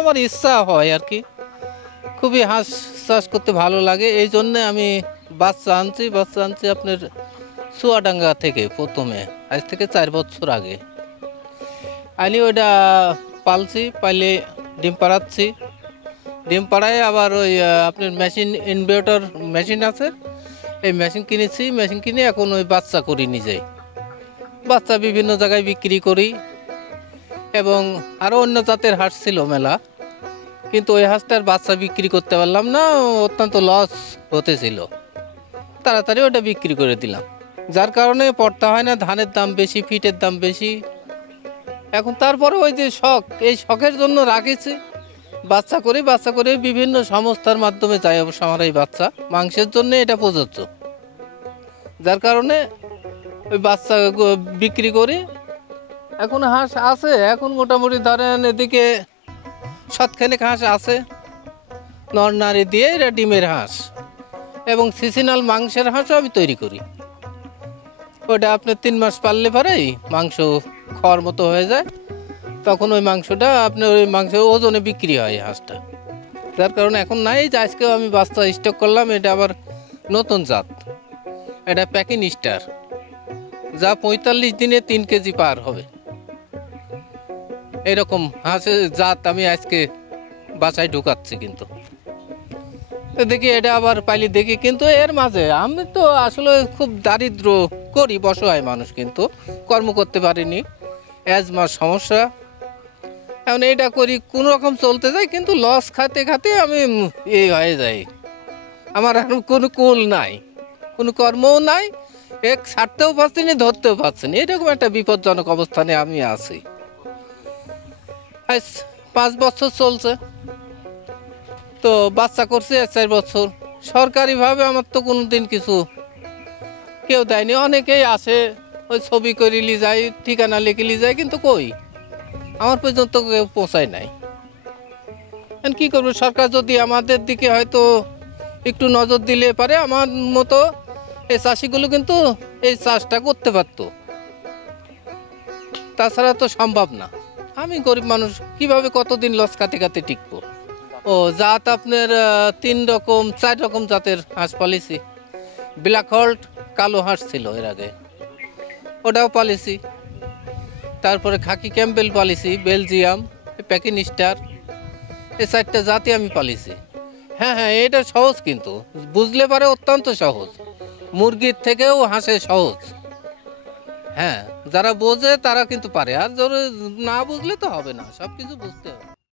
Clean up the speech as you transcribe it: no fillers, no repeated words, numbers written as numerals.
আমার ইচ্ছা হয় আর কি, খুবই হাঁস চাষ করতে ভালো লাগে। এই জন্যে আমি বাচ্চা আনছি আপনার চুয়াডাঙ্গা থেকে প্রথমে, আজ থেকে 4 বছর আগে আনি ওইটা পালছি, পাইলে ডিম পাড়াচ্ছি। ডিম পাড়ায় আবার ওই আপনার মেশিন ইনভার্টার মেশিন আছে, এই মেশিন কিনেছি। মেশিন কিনে এখন ওই বাচ্চা করি নিজেই, বাচ্চা বিভিন্ন জায়গায় বিক্রি করি। এবং আরও অন্য জাতের হাঁস ছিল মেলা, কিন্তু ওই হাঁসটার বাচ্চা বিক্রি করতে পারলাম না, অত্যন্ত লস হতেছিল। তাড়াতাড়ি ওটা বিক্রি করে দিলাম, যার কারণে পড়তে হয় না। ধানের দাম বেশি, ফিটের দাম বেশি। এখন তারপরে ওই যে শখ, এই শখের জন্য রাখেছি। বাচ্চা করে বিভিন্ন সংস্থার মাধ্যমে যায় অবশ্য আমার এই বাচ্চা, মাংসের জন্য এটা প্রযোজ্য। যার কারণে ওই বাচ্চা বিক্রি করি। এখন হাঁস আছে, এখন মোটামুটি ধরেন এদিকে 7খানেক হাঁস আছে, নর নারী দিয়ে এরা ডিমের হাঁস। এবং সিজনাল মাংসের হাঁসও আমি তৈরি করি। ওটা আপনার 3 মাস পাললে পরেই মাংস খাওয়ার মতো হয়ে যায়, তখন ওই মাংসটা আপনার ওই মাংসের ওজনে বিক্রি হয় হাঁসটা। যার কারণে এখন নাই, যে আজকেও আমি বাচ্চা স্টক করলাম। এটা আবার নতুন জাত, এটা প্যাকিং স্টার, যা 45 দিনে 3 কেজি পার হবে। এরকম হাঁসের জাত আমি আজকে বাসায় ঢুকাচ্ছি। কিন্তু দেখি এটা আবার পাইলে দেখি, কিন্তু এর মাঝে আমি তো আসলে খুব দারিদ্র করি, বসহায় মানুষ, কিন্তু কর্ম করতে পারিনি, অ্যাজমার সমস্যা। এখন এটা করি, কোনো রকম চলতে যাই, কিন্তু লস খাতে খাতে আমি এই হয়ে যাই। আমার এখন কোনো কুল নাই, কোনো কর্মও নাই, এক ছাড়তেও পারছি না, ধরতেও পারছি না। এরকম একটা বিপজ্জনক অবস্থানে আমি আছি। আজ 5 বছর চলছে, তো বাচ্চা করছে 4 বছর। সরকারিভাবে আমার তো কোনো দিন কিছু কেউ দেয়নি। অনেকেই আসে, ওই ছবি করিলি যায়, ঠিকানা লিখিলি যায়, কিন্তু কই আমার পর্যন্ত কেউ পৌঁছায় নাই। এখন কী করবো, সরকার যদি আমাদের দিকে হয়তো একটু নজর দিলে পারে, আমার মতো এই চাষিগুলো কিন্তু এই চাষটা করতে পারতো। তাছাড়া তো সম্ভব না। আমি গরিব মানুষ, কিভাবে কতদিন লস খাতে খাতে টিকবো। ও জাত আপনার 4 রকম জাতের হাঁস পালিছি। ব্ল্যাক হল্ট কালো হাঁস ছিল এর আগে, ওটাও পালিছি। তারপরে খাকি ক্যাম্পবেল পালিছি, বেলজিয়াম, প্যাকিং স্টার, এই 4টা জাতি আমি পালিছি। হ্যাঁ হ্যাঁ, এটা সহজ, কিন্তু বুঝলে পারে অত্যন্ত সহজ, মুরগির থেকেও হাঁসে সহজ। হ্যাঁ, যারা বোঝে তারা কিন্তু পারে, আর যারা না বুঝলে তো হবে না, সব কিছু বুঝতে হবে।